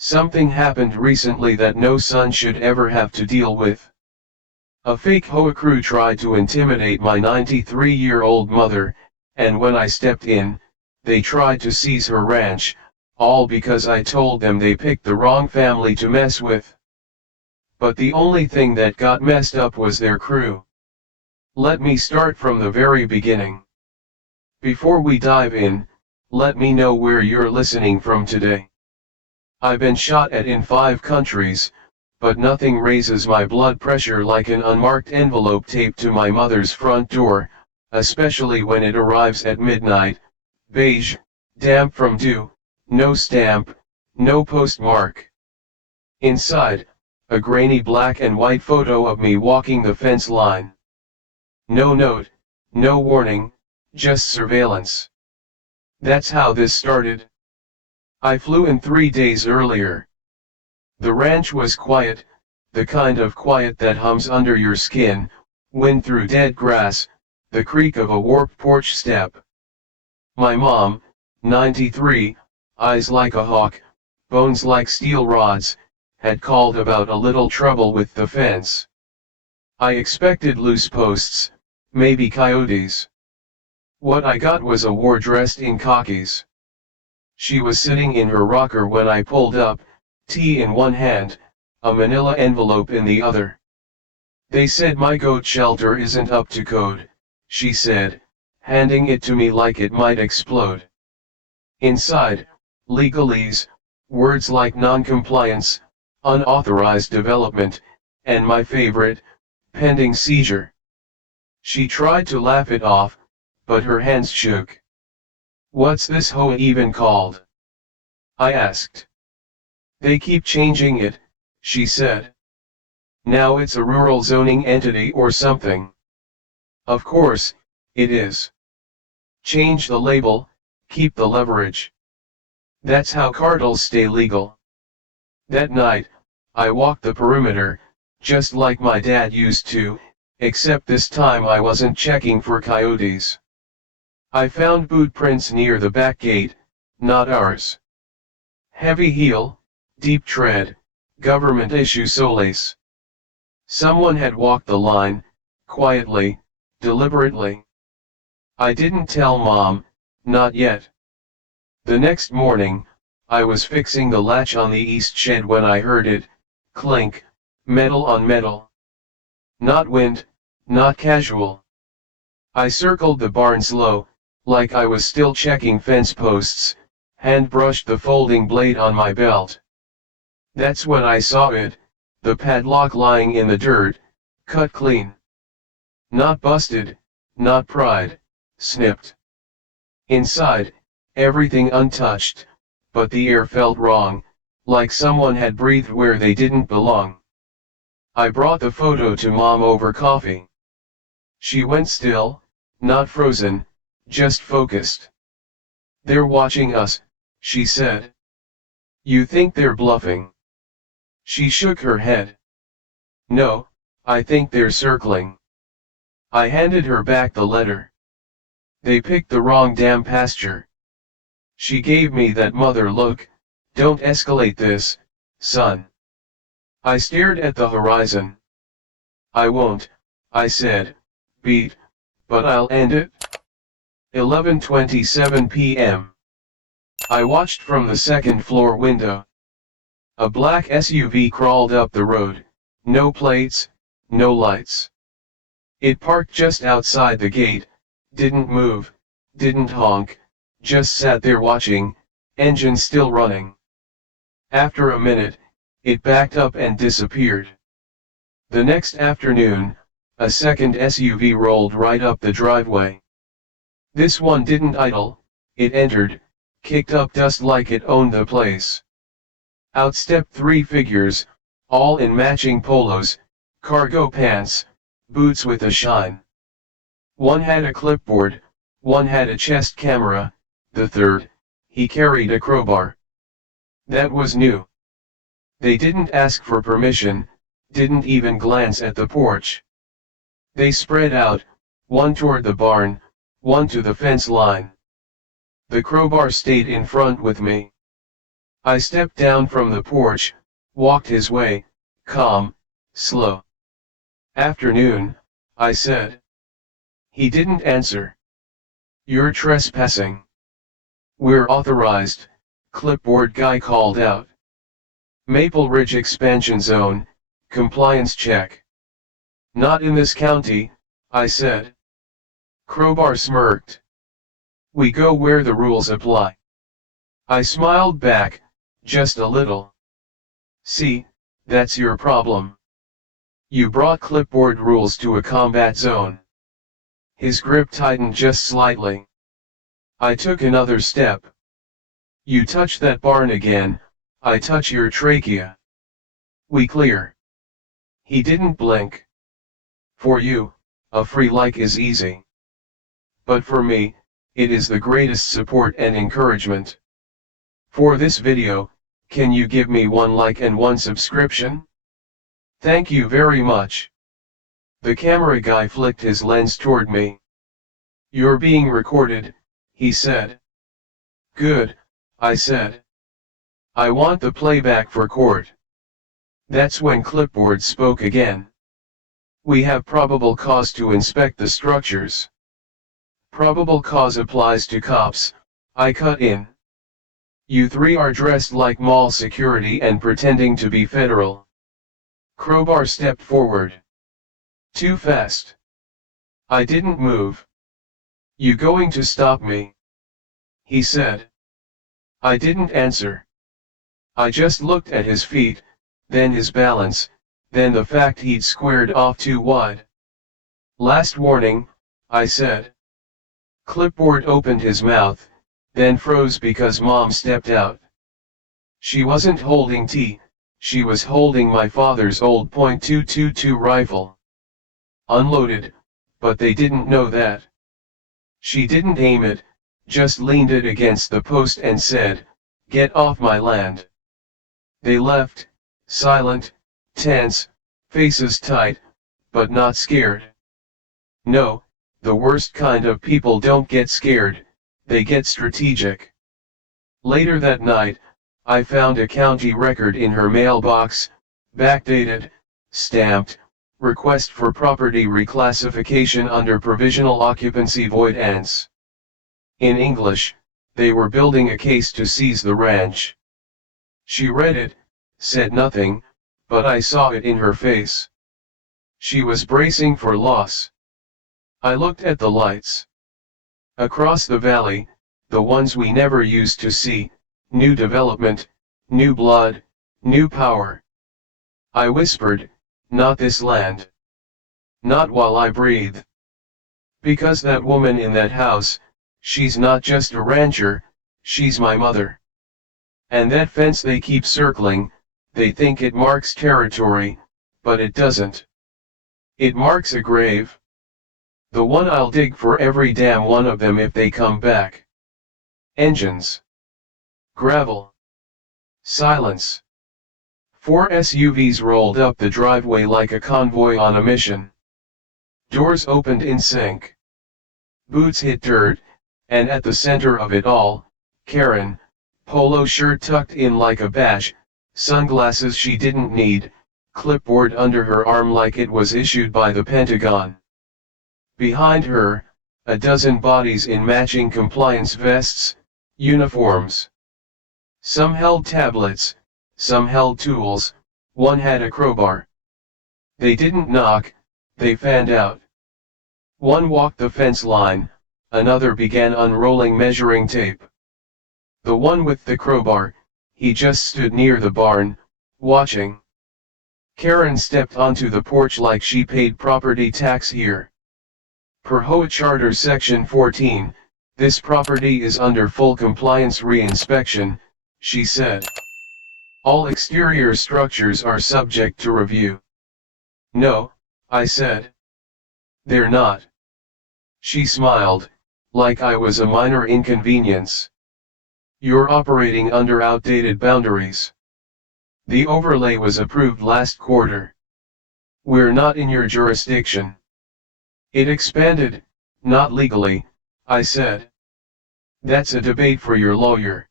Something happened recently that no son should ever have to deal with. A fake HOA crew tried to intimidate my 93-year-old mother, and when I stepped in, they tried to seize her ranch, all because I told them they picked the wrong family to mess with. But the only thing that got messed up was their crew. Let me start from the very beginning. Before we dive in, let me know where you're listening from today. I've been shot at in 5 countries, but nothing raises my blood pressure like an unmarked envelope taped to my mother's front door, especially when it arrives at midnight, beige, damp from dew, no stamp, no postmark. Inside, a grainy black and white photo of me walking the fence line. No note, no warning, just surveillance. That's how this started. I flew in 3 days earlier. The ranch was quiet, the kind of quiet that hums under your skin, wind through dead grass, the creak of a warped porch step. My mom, 93, eyes like a hawk, bones like steel rods, had called about a little trouble with the fence. I expected loose posts, maybe coyotes. What I got was a ward dressed in khakis. She was sitting in her rocker when I pulled up, tea in one hand, a manila envelope in the other. They said my goat shelter isn't up to code, she said, handing it to me like it might explode. Inside, legalese, words like non-compliance, unauthorized development, and my favorite, pending seizure. She tried to laugh it off, but her hands shook. What's this HOA even called? I asked. They keep changing it, she said. Now it's a rural zoning entity or something. Of course, it is. Change the label, keep the leverage. That's how cartels stay legal. That night, I walked the perimeter, just like my dad used to, except this time I wasn't checking for coyotes. I found boot prints near the back gate, not ours. Heavy heel, deep tread, government issue solace. Someone had walked the line, quietly, deliberately. I didn't tell Mom, not yet. The next morning, I was fixing the latch on the east shed when I heard it, clink, metal on metal. Not wind, not casual. I circled the barn slow, like I was still checking fence posts, hand brushed the folding blade on my belt. That's when I saw it, the padlock lying in the dirt, cut clean. Not busted, not pried, snipped. Inside, everything untouched, but the air felt wrong, like someone had breathed where they didn't belong. I brought the photo to Mom over coffee. She went still, not frozen, just focused. They're watching us, she said. You think they're bluffing? She shook her head. No, I think they're circling. I handed her back the letter. They picked the wrong damn pasture. She gave me that mother look, don't escalate this, son. I stared at the horizon. I won't, I said, beat, but I'll end it. 11:27 p.m. I watched from the second floor window. A black SUV crawled up the road, no plates, no lights. It parked just outside the gate, didn't move, didn't honk, just sat there watching, engine still running. After a minute, it backed up and disappeared. The next afternoon, a second SUV rolled right up the driveway. This one didn't idle, it entered, kicked up dust like it owned the place. Out stepped 3 figures, all in matching polos, cargo pants, boots with a shine. One had a clipboard, one had a chest camera, the third, he carried a crowbar. That was new. They didn't ask for permission, didn't even glance at the porch. They spread out, one toward the barn, one to the fence line. The crowbar stayed in front with me. I stepped down from the porch, walked his way, calm, slow. "Afternoon," I said. He didn't answer. "You're trespassing." "We're authorized," clipboard guy called out. "Maple Ridge Expansion Zone, compliance check." "Not in this county," I said. Crowbar smirked. "We go where the rules apply." I smiled back, just a little. "See, that's your problem. You brought clipboard rules to a combat zone." His grip tightened just slightly. I took another step. "You touch that barn again, I touch your trachea. We clear." He didn't blink. "For you, a free like is easy. But for me, it is the greatest support and encouragement. For this video, can you give me 1 like and 1 subscription? Thank you very much." The camera guy flicked his lens toward me. "You're being recorded," he said. "Good," I said. "I want the playback for court." That's when clipboard spoke again. "We have probable cause to inspect the structures." "Probable cause applies to cops," I cut in. "You 3 are dressed like mall security and pretending to be federal." Crowbar stepped forward. "Too fast." I didn't move. "You going to stop me?" he said. I didn't answer. I just looked at his feet, then his balance, then the fact he'd squared off too wide. "Last warning," I said. Clipboard opened his mouth, then froze because Mom stepped out. She wasn't holding tea, she was holding my father's old .222 rifle. Unloaded, but they didn't know that. She didn't aim it, just leaned it against the post and said, "Get off my land." They left, silent, tense, faces tight, but not scared. No, the worst kind of people don't get scared, they get strategic. Later that night, I found a county record in her mailbox, backdated, stamped, "Request for property reclassification under provisional occupancy void ants." In English, they were building a case to seize the ranch. She read it, said nothing, but I saw it in her face. She was bracing for loss. I looked at the lights. Across the valley, the ones we never used to see, new development, new blood, new power. I whispered, "Not this land. Not while I breathe. Because that woman in that house, she's not just a rancher, she's my mother. And that fence they keep circling, they think it marks territory, but it doesn't. It marks a grave. The one I'll dig for every damn one of them if they come back." Engines. Gravel. Silence. 4 SUVs rolled up the driveway like a convoy on a mission. Doors opened in sync. Boots hit dirt, and at the center of it all, Karen, polo shirt tucked in like a badge, sunglasses she didn't need, clipboard under her arm like it was issued by the Pentagon. Behind her, a dozen bodies in matching compliance vests, uniforms. Some held tablets, some held tools, one had a crowbar. They didn't knock, they fanned out. One walked the fence line, another began unrolling measuring tape. The one with the crowbar, he just stood near the barn, watching. Karen stepped onto the porch like she paid property tax here. Per HOA Charter Section 14, this property is under full compliance re-inspection, she said. All exterior structures are subject to review. No, I said. They're not. She smiled, like I was a minor inconvenience. You're operating under outdated boundaries. The overlay was approved last quarter. We're not in your jurisdiction. It expanded, not legally, I said. That's a debate for your lawyer.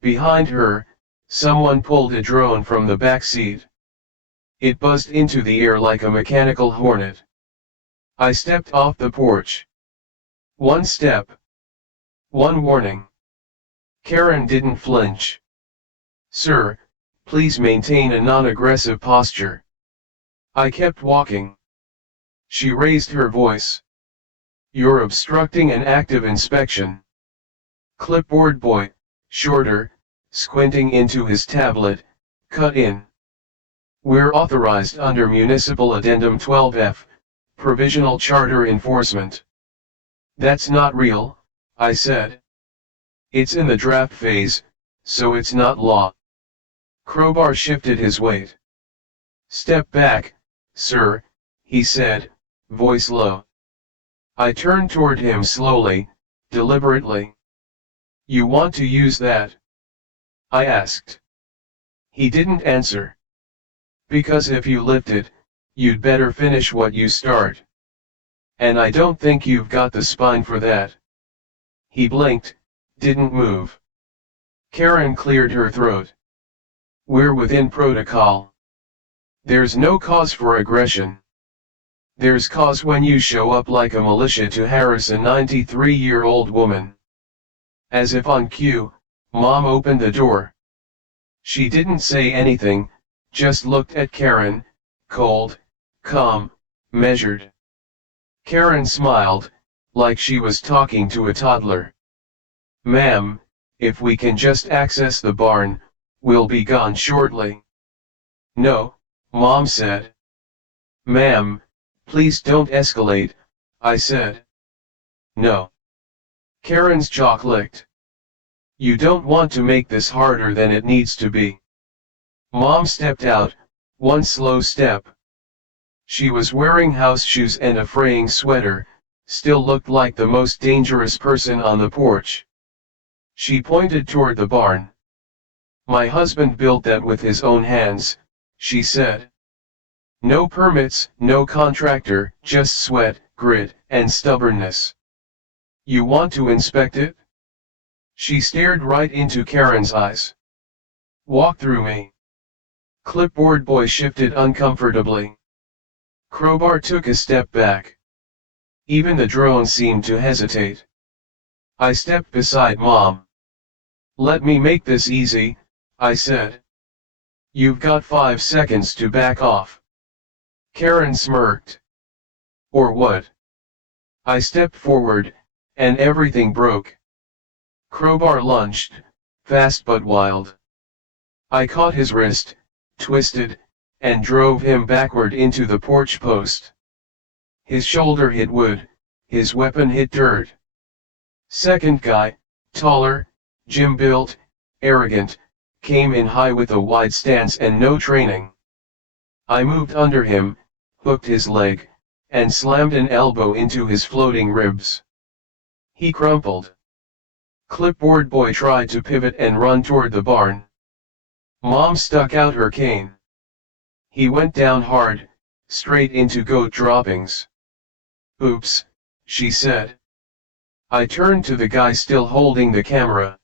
Behind her, Someone pulled a drone from the back seat. It buzzed into the air like a mechanical hornet. I stepped off the porch. One step. One warning. Karen didn't flinch. "Sir, please maintain a non-aggressive posture." I kept walking. She raised her voice. "You're obstructing an active inspection." Clipboard boy, shorter, squinting into his tablet, cut in. "We're authorized under Municipal Addendum 12F, Provisional Charter Enforcement." "That's not real," I said. "It's in the draft phase, so it's not law." Crowbar shifted his weight. "Step back, sir," he said, voice low. I turned toward him slowly, deliberately. "You want to use that?" I asked. He didn't answer. "Because if you lift it, you'd better finish what you start. And I don't think you've got the spine for that." He blinked, didn't move. Karen cleared her throat. "We're within protocol. There's no cause for aggression. There's cause when you show up like a militia to harass a 93-year-old woman." As if on cue, Mom opened the door. She didn't say anything, just looked at Karen, cold, calm, measured. Karen smiled, like she was talking to a toddler. "Ma'am, if we can just access the barn, we'll be gone shortly." "No," Mom said. "Ma'am, please don't escalate," I said. "No." Karen's jaw clicked. "You don't want to make this harder than it needs to be." Mom stepped out, one slow step. She was wearing house shoes and a fraying sweater, still looked like the most dangerous person on the porch. She pointed toward the barn. "My husband built that with his own hands," she said. "No permits, no contractor, just sweat, grit, and stubbornness. You want to inspect it?" She stared right into Karen's eyes. "Walk through me." Clipboard boy shifted uncomfortably. Crowbar took a step back. Even the drone seemed to hesitate. I stepped beside Mom. "Let me make this easy," I said. "You've got 5 seconds to back off." Karen smirked. "Or what?" I stepped forward, and everything broke. Crowbar lunged, fast but wild. I caught his wrist, twisted, and drove him backward into the porch post. His shoulder hit wood, his weapon hit dirt. Second guy, taller, gym-built, arrogant, came in high with a wide stance and no training. I moved under him, hooked his leg, and slammed an elbow into his floating ribs. He crumpled. Clipboard boy tried to pivot and run toward the barn. Mom stuck out her cane. He went down hard, straight into goat droppings. "Oops," she said. I turned to the guy still holding the camera.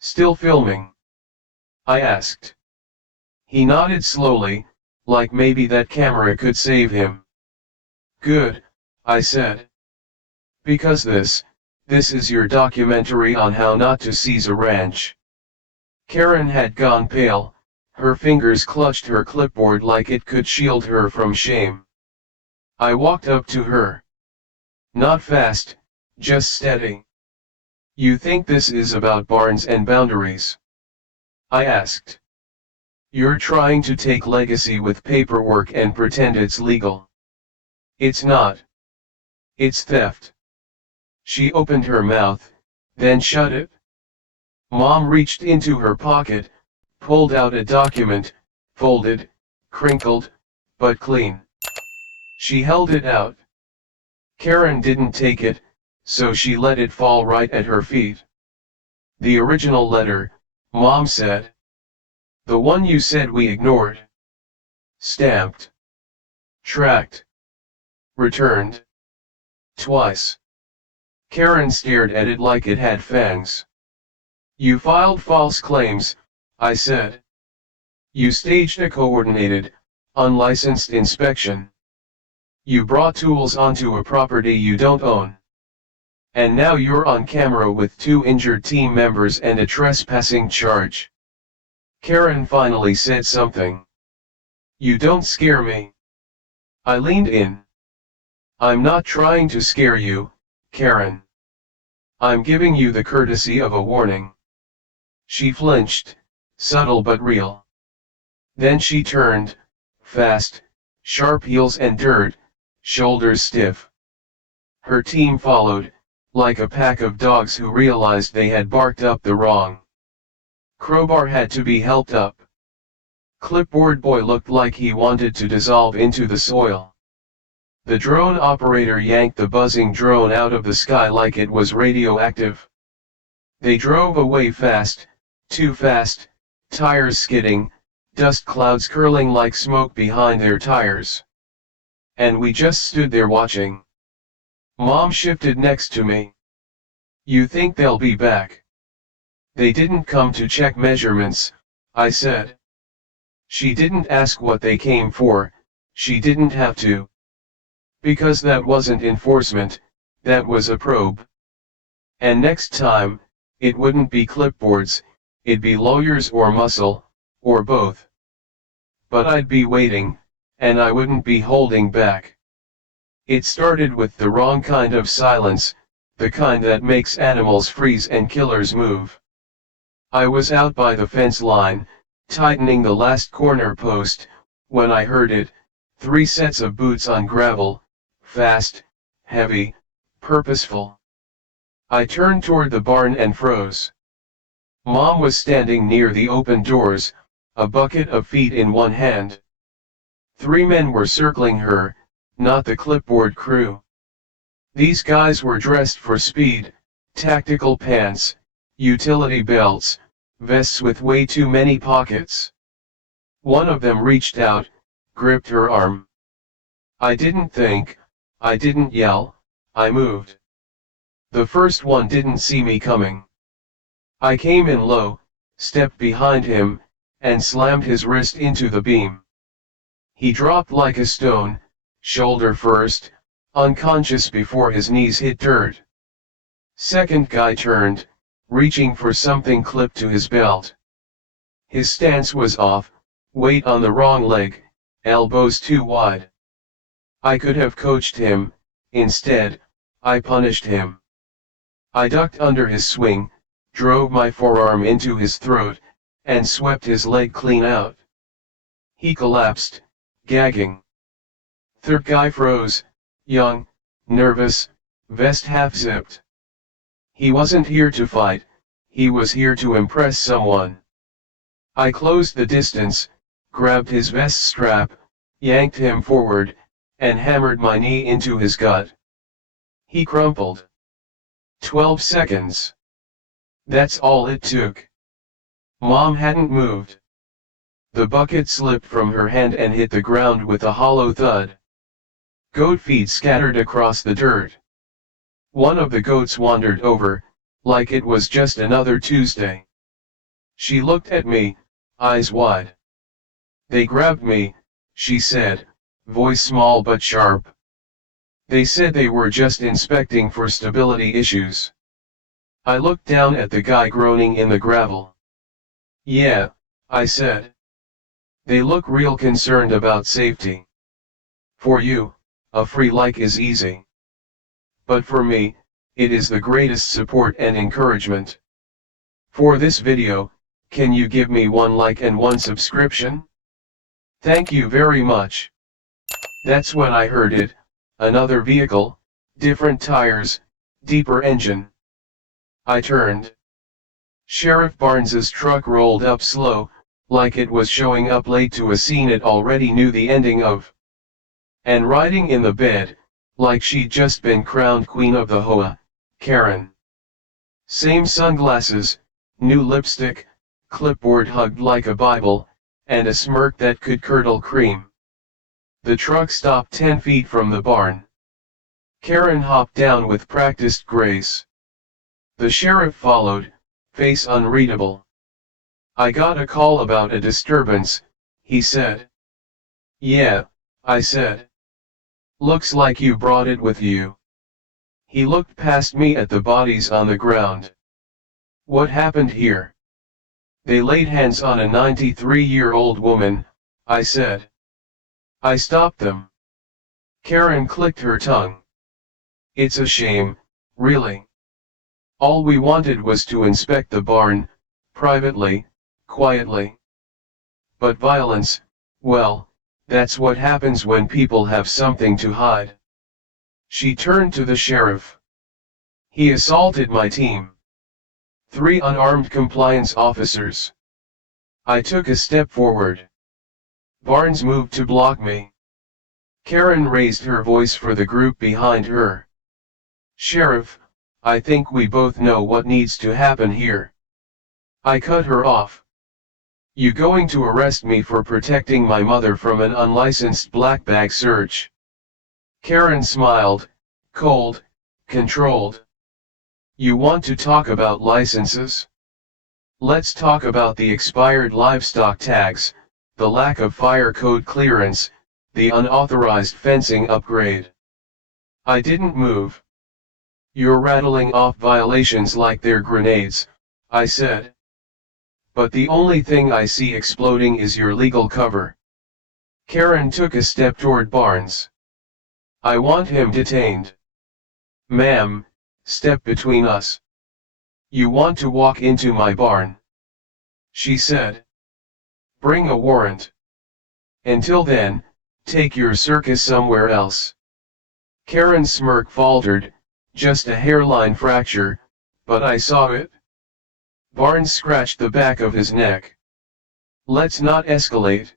"Still filming?" I asked. He nodded slowly, like maybe that camera could save him. "Good," I said. "Because this is your documentary on how not to seize a ranch." Karen had gone pale, her fingers clutched her clipboard like it could shield her from shame. I walked up to her. "Not fast, just steady. You think this is about barns and boundaries?" I asked. "You're trying to take legacy with paperwork and pretend it's legal. It's not. It's theft." She opened her mouth, then shut it. Mom reached into her pocket, pulled out a document, folded, crinkled, but clean. She held it out. Karen didn't take it, so she let it fall right at her feet. "The original letter," Mom said. "The one you said we ignored. Stamped. Tracked. Returned. Twice." Karen stared at it like it had fangs. "You filed false claims," I said. You staged a coordinated, unlicensed inspection. You brought tools onto a property you don't own. And now you're on camera with 2 injured team members and a trespassing charge. Karen finally said something. You don't scare me. I leaned in. I'm not trying to scare you, Karen. I'm giving you the courtesy of a warning. She flinched, subtle but real. Then she turned, fast, sharp heels and dirt, shoulders stiff. Her team followed, like a pack of dogs who realized they had barked up the wrong crowbar. Had to be helped up. Clipboard boy looked like he wanted to dissolve into the soil. The drone operator yanked the buzzing drone out of the sky like it was radioactive. They drove away fast, too fast, tires skidding, dust clouds curling like smoke behind their tires. And we just stood there watching. Mom shifted next to me. You think they'll be back? They didn't come to check measurements, I said. She didn't ask what they came for, she didn't have to. Because that wasn't enforcement, that was a probe. And next time, it wouldn't be clipboards, it'd be lawyers or muscle, or both. But I'd be waiting, and I wouldn't be holding back. It started with the wrong kind of silence, the kind that makes animals freeze and killers move. I was out by the fence line, tightening the last corner post, when I heard it, 3 sets of boots on gravel, fast, heavy, purposeful. I turned toward the barn and froze. Mom was standing near the open doors, a bucket of feet in one hand. 3 men were circling her, not the clipboard crew. These guys were dressed for speed, tactical pants, utility belts, vests with way too many pockets. One of them reached out, gripped her arm. I didn't think, I didn't yell, I moved. The first one didn't see me coming. I came in low, stepped behind him, and slammed his wrist into the beam. He dropped like a stone, shoulder first, unconscious before his knees hit dirt. Second guy turned, reaching for something clipped to his belt. His stance was off, weight on the wrong leg, elbows too wide. I could have coached him, instead, I punished him. I ducked under his swing, drove my forearm into his throat, and swept his leg clean out. He collapsed, gagging. Third guy froze, young, nervous, vest half-zipped. He wasn't here to fight, he was here to impress someone. I closed the distance, grabbed his vest strap, yanked him forward, and hammered my knee into his gut. He crumpled. 12 seconds. That's all it took. Mom hadn't moved. The bucket slipped from her hand and hit the ground with a hollow thud. Goat feet scattered across the dirt. One of the goats wandered over, like it was just another Tuesday. She looked at me, eyes wide. They grabbed me, she said, voice small but sharp. They said they were just inspecting for stability issues. I looked down at the guy groaning in the gravel. Yeah, I said. They look real concerned about safety. For you, a free like is easy. But for me, it is the greatest support and encouragement. For this video, can you give me 1 like and 1 subscription? Thank you very much. That's when I heard it, another vehicle, different tires, deeper engine. I turned. Sheriff Barnes's truck rolled up slow, like it was showing up late to a scene it already knew the ending of. And riding in the bed, like she'd just been crowned queen of the HOA, Karen. Same sunglasses, new lipstick, clipboard hugged like a Bible, and a smirk that could curdle cream. The truck stopped 10 feet from the barn. Karen hopped down with practiced grace. The sheriff followed, face unreadable. "I got a call about a disturbance," he said. "Yeah," I said. "Looks like you brought it with you." He looked past me at the bodies on the ground. "What happened here?" "They laid hands on a 93-year-old woman," I said. "I stopped them." Karen clicked her tongue. "It's a shame, really. All we wanted was to inspect the barn, privately, quietly. But violence, well, that's what happens when people have something to hide." She turned to the sheriff. "He assaulted my team. 3 unarmed compliance officers." I took a step forward. Barnes moved to block me. Karen raised her voice for the group behind her. "Sheriff, I think we both know what needs to happen here." I cut her off. "You going to arrest me for protecting my mother from an unlicensed black bag search?" Karen smiled, cold, controlled. "You want to talk about licenses? Let's talk about the expired livestock tags, the lack of fire code clearance, the unauthorized fencing upgrade." I didn't move. "You're rattling off violations like they're grenades," I said. "But the only thing I see exploding is your legal cover." Karen took a step toward Barnes. "I want him detained." "Ma'am, step between us. You want to walk into my barn?" she said. "Bring a warrant. Until then, take your circus somewhere else." Karen's smirk faltered, just a hairline fracture, but I saw it. Barnes scratched the back of his neck. "Let's not escalate."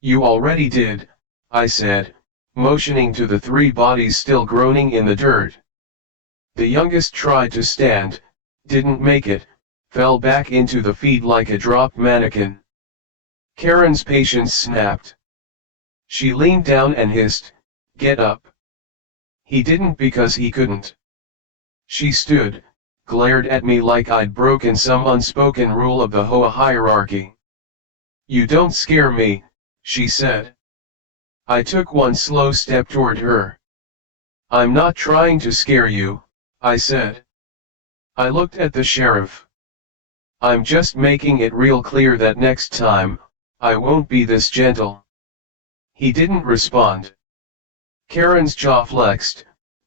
"You already did," I said, motioning to the 3 bodies still groaning in the dirt. The youngest tried to stand, didn't make it, fell back into the feed like a dropped mannequin. Karen's patience snapped. She leaned down and hissed, "Get up." He didn't because he couldn't. She stood, glared at me like I'd broken some unspoken rule of the HOA hierarchy. "You don't scare me," she said. I took one slow step toward her. "I'm not trying to scare you," I said. I looked at the sheriff. "I'm just making it real clear that next time, I won't be this gentle." He didn't respond. Karen's jaw flexed,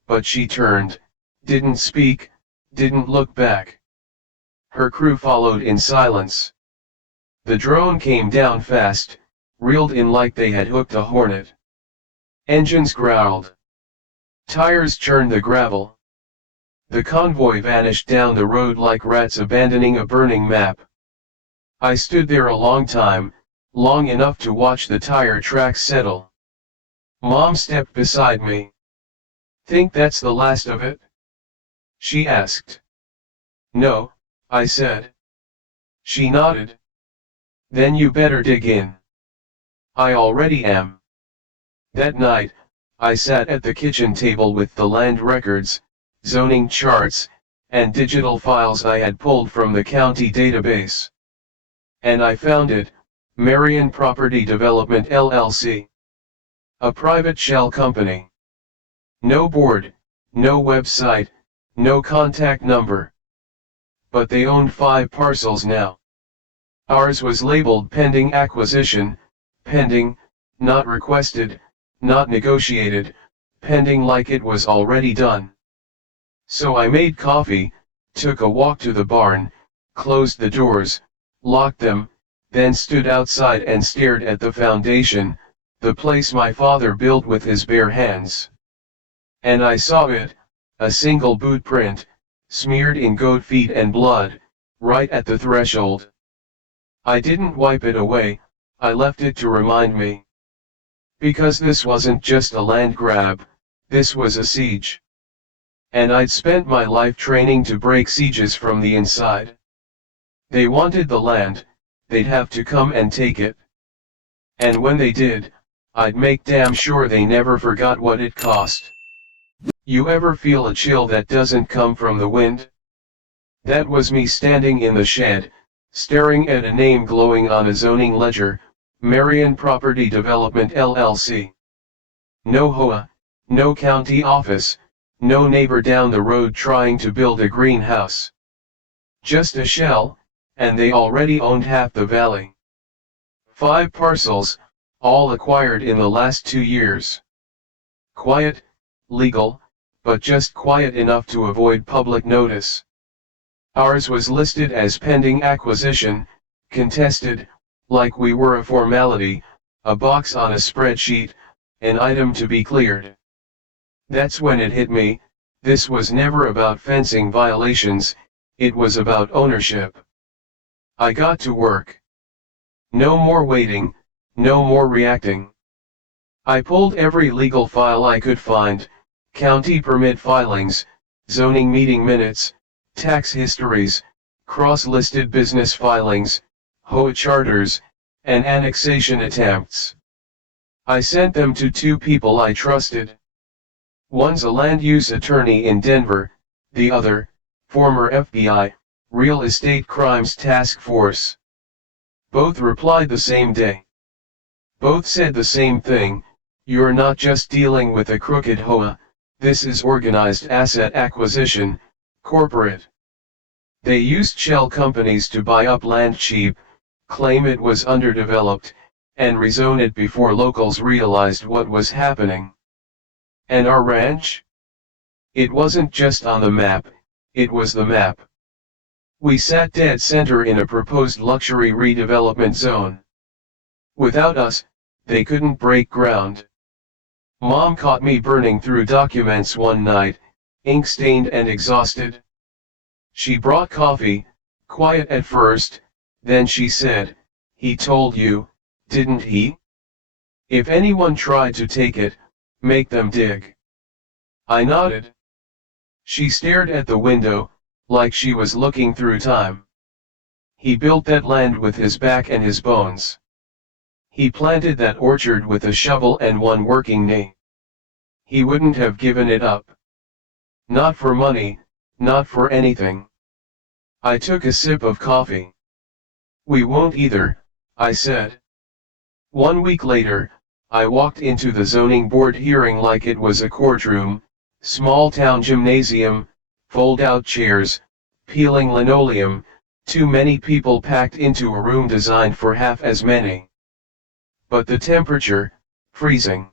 but she turned, didn't speak, didn't look back. Her crew followed in silence. The drone came down fast, reeled in like they had hooked a hornet. Engines growled. Tires churned the gravel. The convoy vanished down the road like rats abandoning a burning map. I stood there a long time, long enough to watch the tire tracks settle. Mom stepped beside me. "Think that's the last of it?" she asked. "No," I said. She nodded. "Then you better dig in." "I already am." That night, I sat at the kitchen table with the land records, zoning charts, and digital files I had pulled from the county database. And I found it, Marion Property Development LLC. A private shell company. No board, no website, no contact number. But they owned 5 parcels now. Ours was labeled pending acquisition, pending, not requested, not negotiated, pending like it was already done. So I made coffee, took a walk to the barn, closed the doors, locked them, then stood outside and stared at the foundation, the place my father built with his bare hands. And I saw it, a single boot print, smeared in goat feet and blood, right at the threshold. I didn't wipe it away, I left it to remind me. Because this wasn't just a land grab, this was a siege. And I'd spent my life training to break sieges from the inside. They wanted the land, they'd have to come and take it. And when they did, I'd make damn sure they never forgot what it cost. You ever feel a chill that doesn't come from the wind? That was me standing in the shed, Staring at a name glowing on a zoning ledger, Marion Property Development LLC. No HOA, no county office, no neighbor down the road trying to build a greenhouse. Just a shell, and they already owned half the valley. 5 parcels, all acquired in the last 2 years. Quiet, legal, but just quiet enough to avoid public notice. Ours was listed as pending acquisition, contested, like we were a formality, a box on a spreadsheet, an item to be cleared. That's when it hit me, this was never about fencing violations, it was about ownership. I got to work. No more waiting, no more reacting. I pulled every legal file I could find, county permit filings, zoning meeting minutes, tax histories, cross-listed business filings, HOA charters, and annexation attempts. I sent them to 2 people I trusted. One's a land use attorney in Denver, the other, former FBI, Real Estate Crimes Task Force. Both replied the same day. Both said the same thing, you're not just dealing with a crooked HOA, this is organized asset acquisition, corporate. They used shell companies to buy up land cheap, claim it was underdeveloped, and rezone it before locals realized what was happening. And our ranch? It wasn't just on the map, it was the map. We sat dead center in a proposed luxury redevelopment zone. Without us, they couldn't break ground. Mom caught me burning through documents one night, ink-stained and exhausted. She brought coffee, quiet at first, then she said, "He told you, didn't he? If anyone tried to take it, make them dig." I nodded. She stared at the window, like she was looking through time. He built that land with his back and his bones. He planted that orchard with a shovel and one working knee. He wouldn't have given it up. Not for money, not for anything. I took a sip of coffee. We won't either, I said. 1 week later, I walked into the zoning board hearing like it was a courtroom, small town gymnasium, fold-out chairs, peeling linoleum, too many people packed into a room designed for half as many. But the temperature, freezing.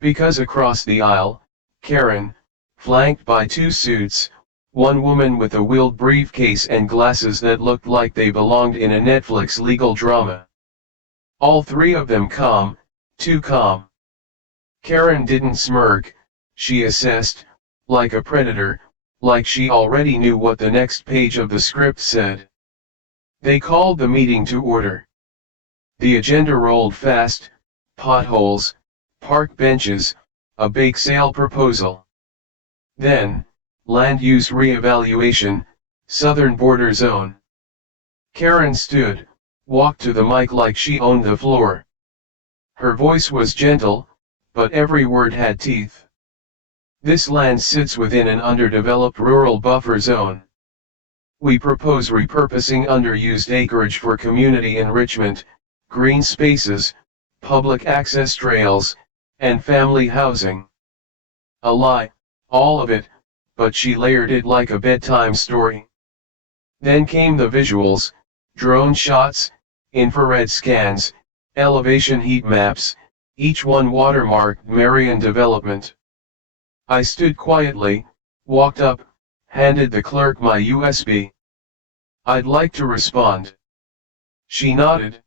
Because across the aisle, Karen, flanked by 2 suits, one woman with a wheeled briefcase and glasses that looked like they belonged in a Netflix legal drama. All 3 of them calm, too calm. Karen didn't smirk, she assessed, like a predator, like she already knew what the next page of the script said. They called the meeting to order. The agenda rolled fast, potholes, park benches, a bake sale proposal. Then, land use reevaluation, southern border zone. Karen stood, walked to the mic like she owned the floor. Her voice was gentle, but every word had teeth. This land sits within an underdeveloped rural buffer zone. We propose repurposing underused acreage for community enrichment, green spaces, public access trails, and family housing. A lie, all of it, but she layered it like a bedtime story. Then came the visuals, drone shots, infrared scans, elevation heat maps, each one watermarked Marion Development. I stood quietly, walked up, handed the clerk my USB. "I'd like to respond." She nodded.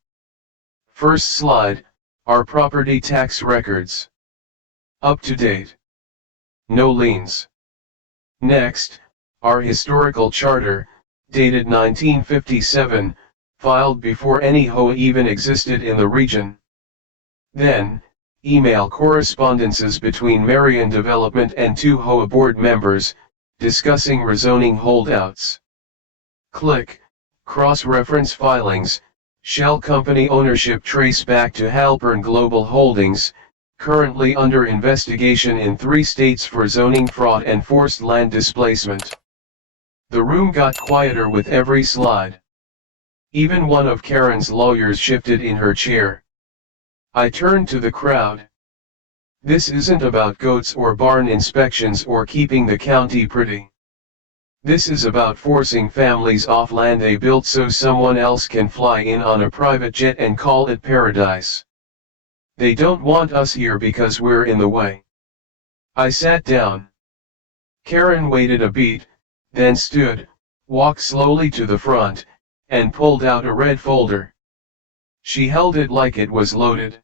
First slide, our property tax records. Up to date. No liens. Next, our historical charter, dated 1957, filed before any HOA even existed in the region. Then, email correspondences between Marion Development and 2 HOA board members, discussing rezoning holdouts. Click, cross-reference filings, shell company ownership trace back to Halpern Global Holdings, currently under investigation in 3 states for zoning fraud and forced land displacement. The room got quieter with every slide. Even one of Karen's lawyers shifted in her chair. I turned to the crowd. This isn't about goats or barn inspections or keeping the county pretty. This is about forcing families off land they built so someone else can fly in on a private jet and call it paradise. They don't want us here because we're in the way. I sat down. Karen waited a beat, then stood, walked slowly to the front, and pulled out a red folder. She held it like it was loaded.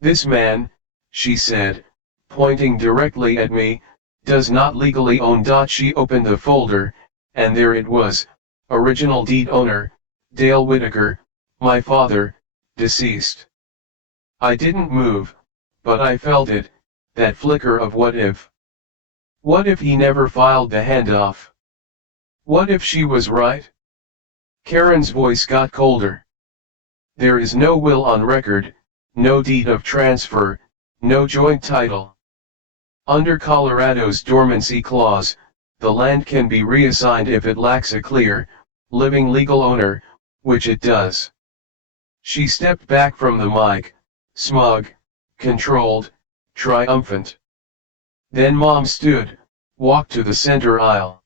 This man, she said, pointing directly at me, does not legally own. She opened the folder, and there it was, original deed owner, Dale Whitaker, my father, deceased. I didn't move, but I felt it, that flicker of what if. What if he never filed the handoff? What if she was right? Karen's voice got colder. There is no will on record, no deed of transfer, no joint title. Under Colorado's dormancy clause, the land can be reassigned if it lacks a clear, living legal owner, which it does. She stepped back from the mic, smug, controlled, triumphant. Then Mom stood, walked to the center aisle.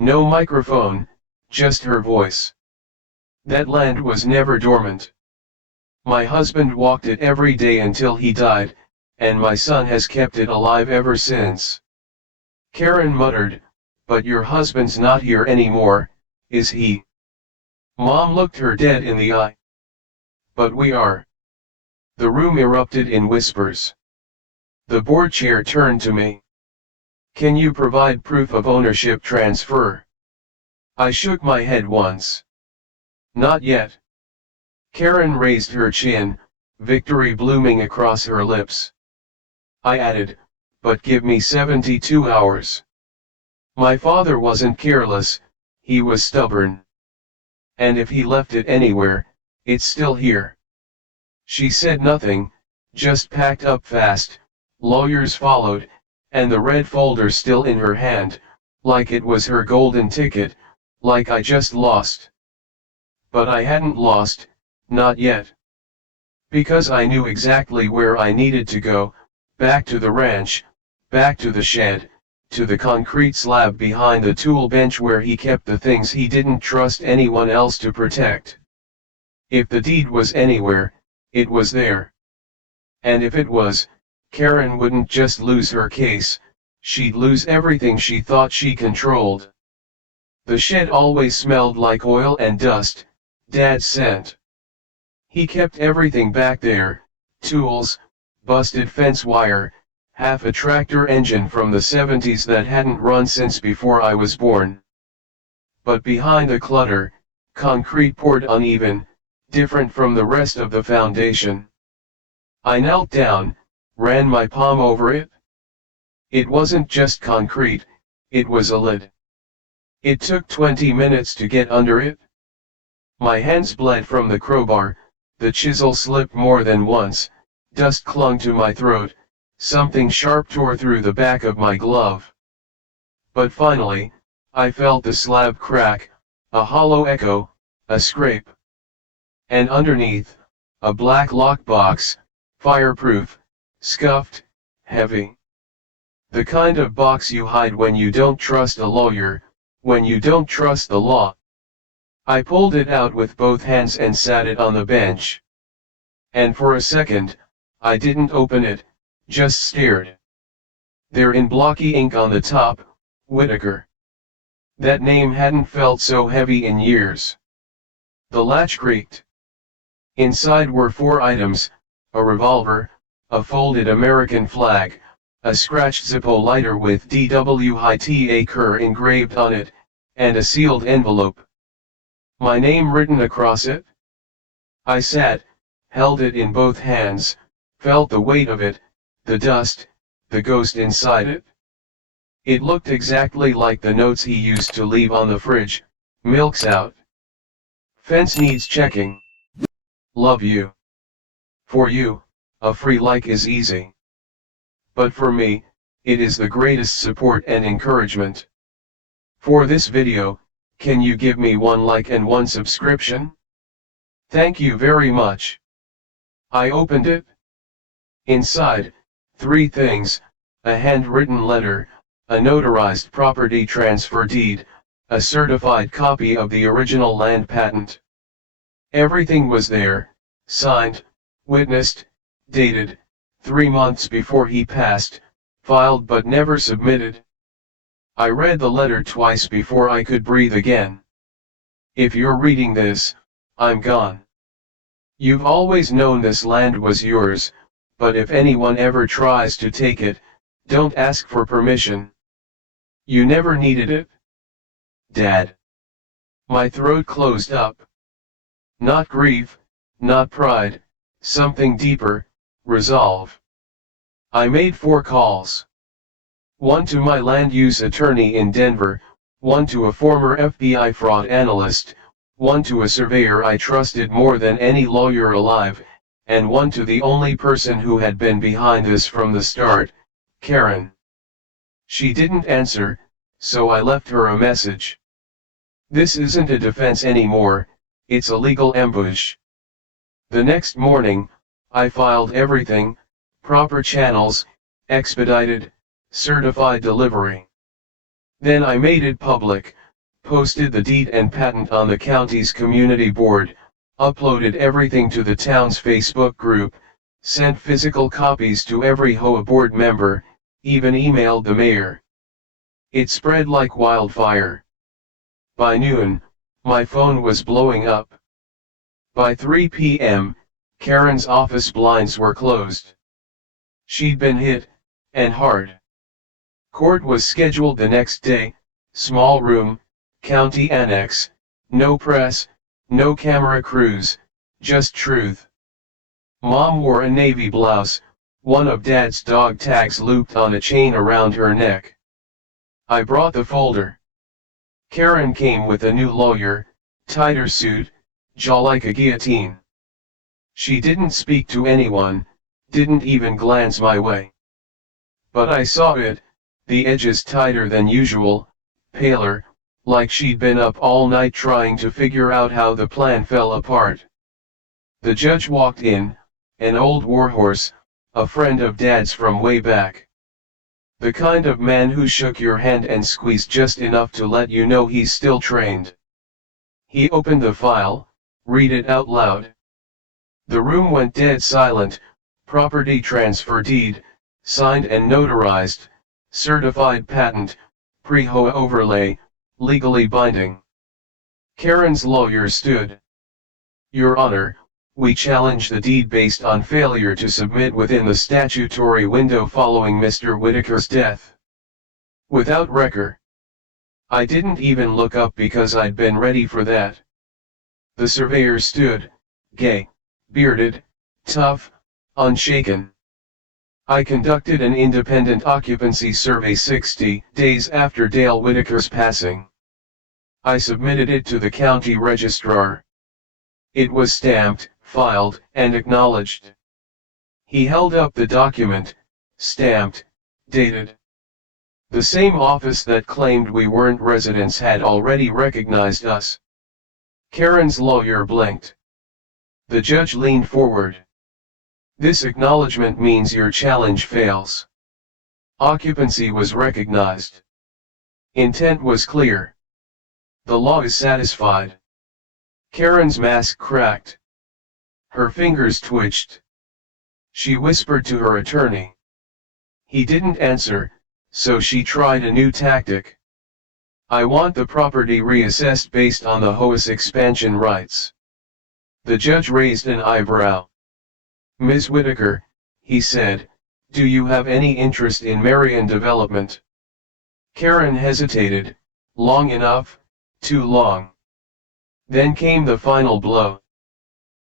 No microphone, just her voice. That land was never dormant. My husband walked it every day until he died, and my son has kept it alive ever since. Karen muttered, but your husband's not here anymore, is he? Mom looked her dead in the eye. But we are. The room erupted in whispers. The board chair turned to me. Can you provide proof of ownership transfer? I shook my head once. Not yet. Karen raised her chin, victory blooming across her lips. I added, but give me 72 hours. My father wasn't careless, he was stubborn. And if he left it anywhere, it's still here. She said nothing, just packed up fast, lawyers followed, and the red folder still in her hand, like it was her golden ticket, like I just lost. But I hadn't lost, not yet. Because I knew exactly where I needed to go, back to the ranch, back to the shed, to the concrete slab behind the tool bench where he kept the things he didn't trust anyone else to protect. If the deed was anywhere, it was there. And if it was, Karen wouldn't just lose her case, she'd lose everything she thought she controlled. The shed always smelled like oil and dust, Dad said. He kept everything back there, tools, busted fence wire, half a tractor engine from the 70s that hadn't run since before I was born. But behind the clutter, concrete poured uneven, different from the rest of the foundation. I knelt down, ran my palm over it. It wasn't just concrete, it was a lid. It took 20 minutes to get under it. My hands bled from the crowbar, the chisel slipped more than once, dust clung to my throat, something sharp tore through the back of my glove. But finally, I felt the slab crack, a hollow echo, a scrape. And underneath, a black lockbox, fireproof, scuffed, heavy. The kind of box you hide when you don't trust a lawyer, when you don't trust the law. I pulled it out with both hands and sat it on the bench. And for a second, I didn't open it, just stared. There in blocky ink on the top, Whitaker. That name hadn't felt so heavy in years. The latch creaked. Inside were 4 items, a revolver, a folded American flag, a scratched Zippo lighter with Whitaker engraved on it, and a sealed envelope. My name written across it? I sat, held it in both hands, felt the weight of it, the dust, the ghost inside it. It looked exactly like the notes he used to leave on the fridge, milk's out. Fence needs checking. Love you. For you, a free like is easy. But for me, it is the greatest support and encouragement. For this video, Can you give me 1 like and 1 subscription? Thank you very much. I opened it. Inside, 3 things: a handwritten letter, a notarized property transfer deed, a certified copy of the original land patent. Everything was there, signed, witnessed, dated, 3 months before he passed, filed but never submitted. I read the letter twice before I could breathe again. If you're reading this, I'm gone. You've always known this land was yours, but if anyone ever tries to take it, don't ask for permission. You never needed it. Dad. My throat closed up. Not grief, not pride, something deeper, resolve. I made 4 calls. 1 to my land use attorney in Denver, 1 to a former FBI fraud analyst, 1 to a surveyor I trusted more than any lawyer alive, and 1 to the only person who had been behind this from the start, Karen. She didn't answer, so I left her a message. This isn't a defense anymore, it's a legal ambush. The next morning, I filed everything, proper channels, expedited, certified delivery. Then I made it public, posted the deed and patent on the county's community board, uploaded everything to the town's Facebook group, sent physical copies to every HOA board member, even emailed the mayor. It spread like wildfire. By noon, my phone was blowing up. By 3 p.m., Karen's office blinds were closed. She'd been hit, and hard. Court was scheduled the next day, small room, county annex, no press, no camera crews, just truth. Mom wore a navy blouse, one of Dad's dog tags looped on a chain around her neck. I brought the folder. Karen came with a new lawyer, tighter suit, jaw like a guillotine. She didn't speak to anyone, didn't even glance my way. But I saw it, the edges tighter than usual, paler, like she'd been up all night trying to figure out how the plan fell apart. The judge walked in, an old warhorse, a friend of Dad's from way back. The kind of man who shook your hand and squeezed just enough to let you know he's still trained. He opened the file, read it out loud. The room went dead silent. Property transfer deed, signed and notarized, certified patent, pre-HOA overlay, legally binding. Karen's lawyer stood. Your Honor, we challenge the deed based on failure to submit within the statutory window following Mr. Whitaker's death. Without record. I didn't even look up because I'd been ready for that. The surveyor stood, gay, bearded, tough, unshaken. I conducted an independent occupancy survey 60 days after Dale Whitaker's passing. I submitted it to the county registrar. It was stamped, filed, and acknowledged. He held up the document, stamped, dated. The same office that claimed we weren't residents had already recognized us. Karen's lawyer blinked. The judge leaned forward. This acknowledgement means your challenge fails. Occupancy was recognized. Intent was clear. The law is satisfied. Karen's mask cracked. Her fingers twitched. She whispered to her attorney. He didn't answer, so she tried a new tactic. I want the property reassessed based on the HOA's expansion rights. The judge raised an eyebrow. Ms. Whitaker, he said, do you have any interest in Marion development? Karen hesitated, long enough, too long. Then came the final blow.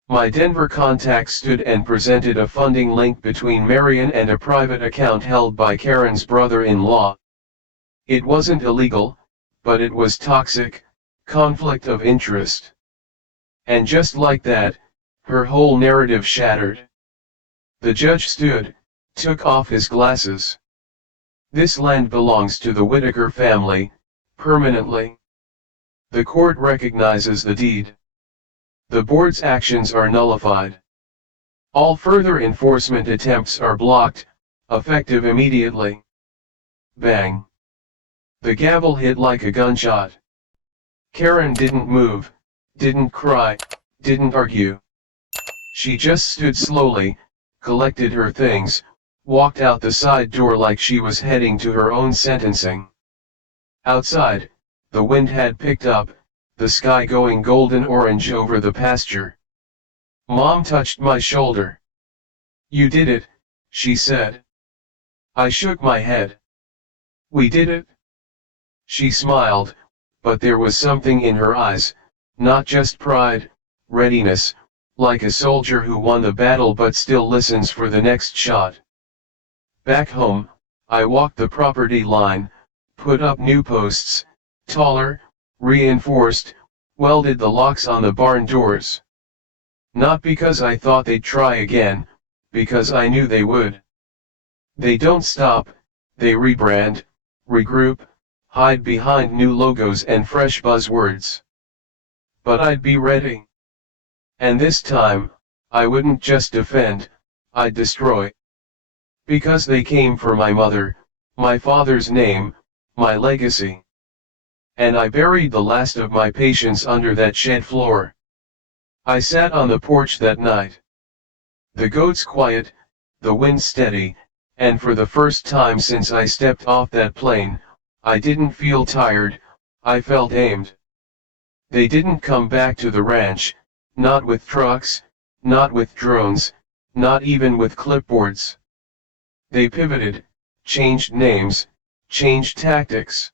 My Denver contact stood and presented a funding link between Marion and a private account held by Karen's brother-in-law. It wasn't illegal, but it was toxic, conflict of interest. And just like that, her whole narrative shattered. The judge stood, took off his glasses. This land belongs to the Whitaker family, permanently. The court recognizes the deed. The board's actions are nullified. All further enforcement attempts are blocked, effective immediately. Bang. The gavel hit like a gunshot. Karen didn't move, didn't cry, didn't argue. She just stood slowly, collected her things, walked out the side door like she was heading to her own sentencing. Outside, the wind had picked up, the sky going golden orange over the pasture. Mom touched my shoulder. "You did it," she said. I shook my head. "We did it?" She smiled, but there was something in her eyes, not just pride, readiness, like a soldier who won the battle but still listens for the next shot. Back home, I walked the property line, put up new posts, taller, reinforced, welded the locks on the barn doors. Not because I thought they'd try again, because I knew they would. They don't stop, they rebrand, regroup, hide behind new logos and fresh buzzwords. But I'd be ready. And this time, I wouldn't just defend, I'd destroy. Because they came for my mother, my father's name, my legacy. And I buried the last of my patience under that shed floor. I sat on the porch that night. The goats quiet, the wind steady, and for the first time since I stepped off that plane, I didn't feel tired, I felt aimed. They didn't come back to the ranch, not with trucks, not with drones, not even with clipboards. They pivoted, changed names, changed tactics.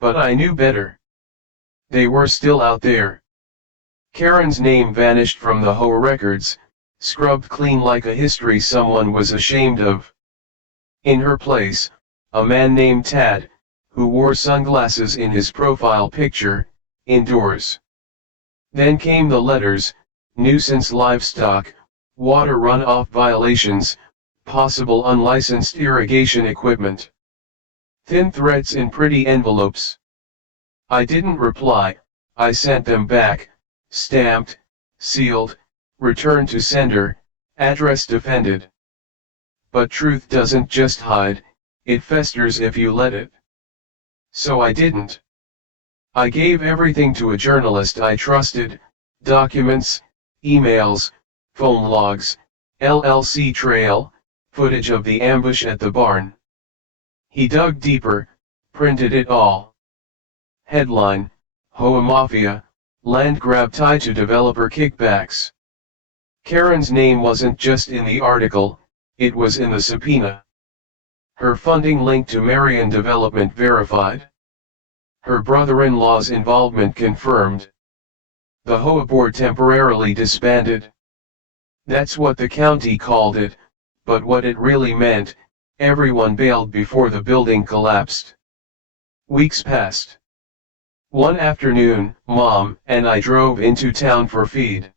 But I knew better. They were still out there. Karen's name vanished from the HOA records, scrubbed clean like a history someone was ashamed of. In her place, a man named Tad, who wore sunglasses in his profile picture, indoors. Then came the letters: nuisance livestock, water runoff violations, possible unlicensed irrigation equipment. Thin threats in pretty envelopes. I didn't reply, I sent them back, stamped, sealed, returned to sender, address defended. But truth doesn't just hide, it festers if you let it. So I didn't. I gave everything to a journalist I trusted: documents, emails, phone logs, LLC trail, footage of the ambush at the barn. He dug deeper, printed it all. Headline: HOA Mafia, land grab tied to developer kickbacks. Karen's name wasn't just in the article, it was in the subpoena. Her funding linked to Marion Development verified. Her brother-in-law's involvement confirmed. The HOA board temporarily disbanded. That's what the county called it, but what it really meant: everyone bailed before the building collapsed. Weeks passed. One afternoon, Mom and I drove into town for feed.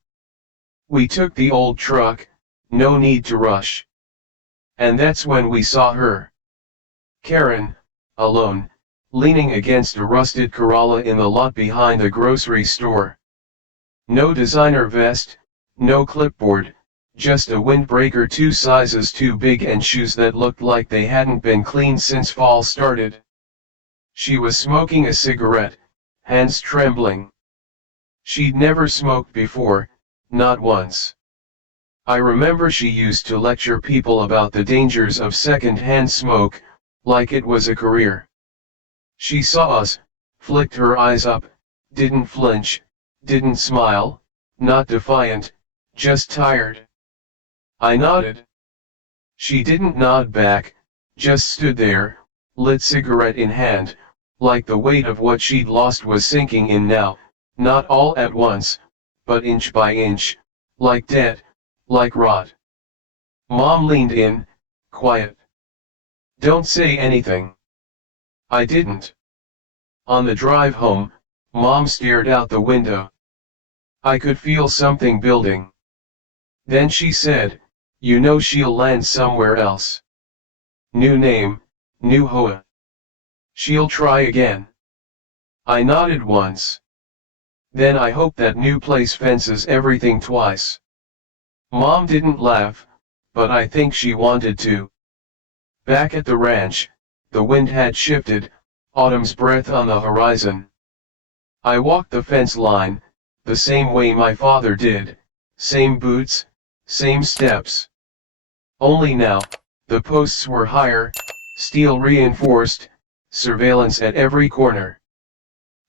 We took the old truck, no need to rush. And that's when we saw her. Karen, alone, leaning against a rusted Corolla in the lot behind the grocery store. No designer vest, no clipboard, just a windbreaker 2 sizes too big and shoes that looked like they hadn't been cleaned since fall started. She was smoking a cigarette, hands trembling. She'd never smoked before, not once. I remember she used to lecture people about the dangers of second-hand smoke, like it was a career. She saw us, flicked her eyes up, didn't flinch, didn't smile, not defiant, just tired. I nodded. She didn't nod back, just stood there, lit cigarette in hand, like the weight of what she'd lost was sinking in now, not all at once, but inch by inch, like debt, like rot. Mom leaned in, quiet. "Don't say anything." I didn't. On the drive home, Mom stared out the window. I could feel something building. Then she said, "You know she'll land somewhere else. New name, new HOA. She'll try again." I nodded once. Then I hope that new place fences everything twice. Mom didn't laugh, but I think she wanted to. Back at the ranch, the wind had shifted, autumn's breath on the horizon. I walked the fence line, the same way my father did, same boots, same steps. Only now, the posts were higher, steel reinforced, surveillance at every corner.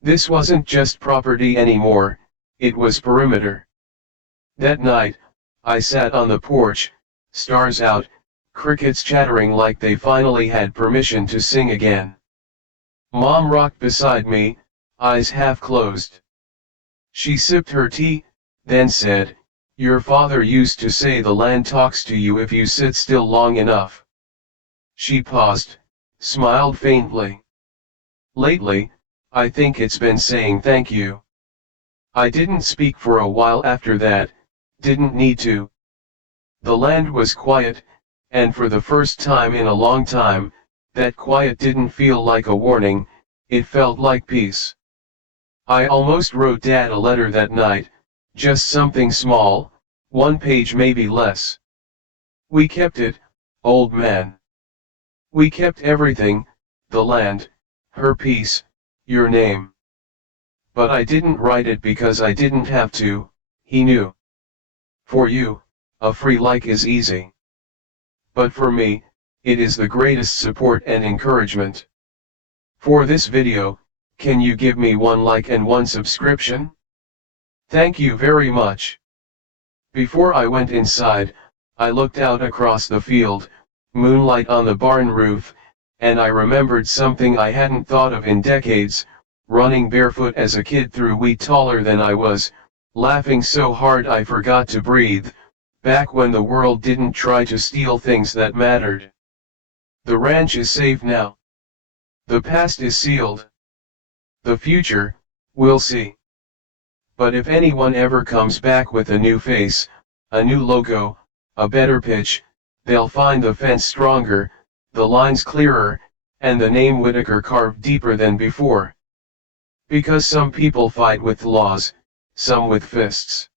This wasn't just property anymore, it was perimeter. That night, I sat on the porch, stars out, crickets chattering like they finally had permission to sing again. Mom rocked beside me, eyes half closed. She sipped her tea, then said, "Your father used to say the land talks to you if you sit still long enough." She paused, smiled faintly. "Lately, I think it's been saying thank you." I didn't speak for a while after that, didn't need to. The land was quiet, and for the first time in a long time, that quiet didn't feel like a warning, it felt like peace. I almost wrote Dad a letter that night, just something small, 1 page maybe less. "We kept it, old man. We kept everything, the land, her peace, your name." But I didn't write it because I didn't have to, he knew. For you, a free like is easy. But for me, it is the greatest support and encouragement. For this video, can you give me 1 like and 1 subscription? Thank you very much. Before I went inside, I looked out across the field, moonlight on the barn roof, and I remembered something I hadn't thought of in decades, running barefoot as a kid through wheat taller than I was, laughing so hard I forgot to breathe, back when the world didn't try to steal things that mattered. The ranch is safe now. The past is sealed. The future, we'll see. But if anyone ever comes back with a new face, a new logo, a better pitch, they'll find the fence stronger, the lines clearer, and the name Whitaker carved deeper than before. Because some people fight with laws, some with fists.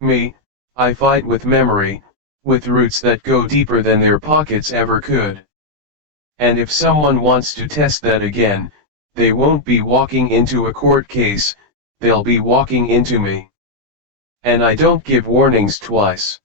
Me, I fight with memory, with roots that go deeper than their pockets ever could. And if someone wants to test that again, they won't be walking into a court case, they'll be walking into me. And I don't give warnings twice.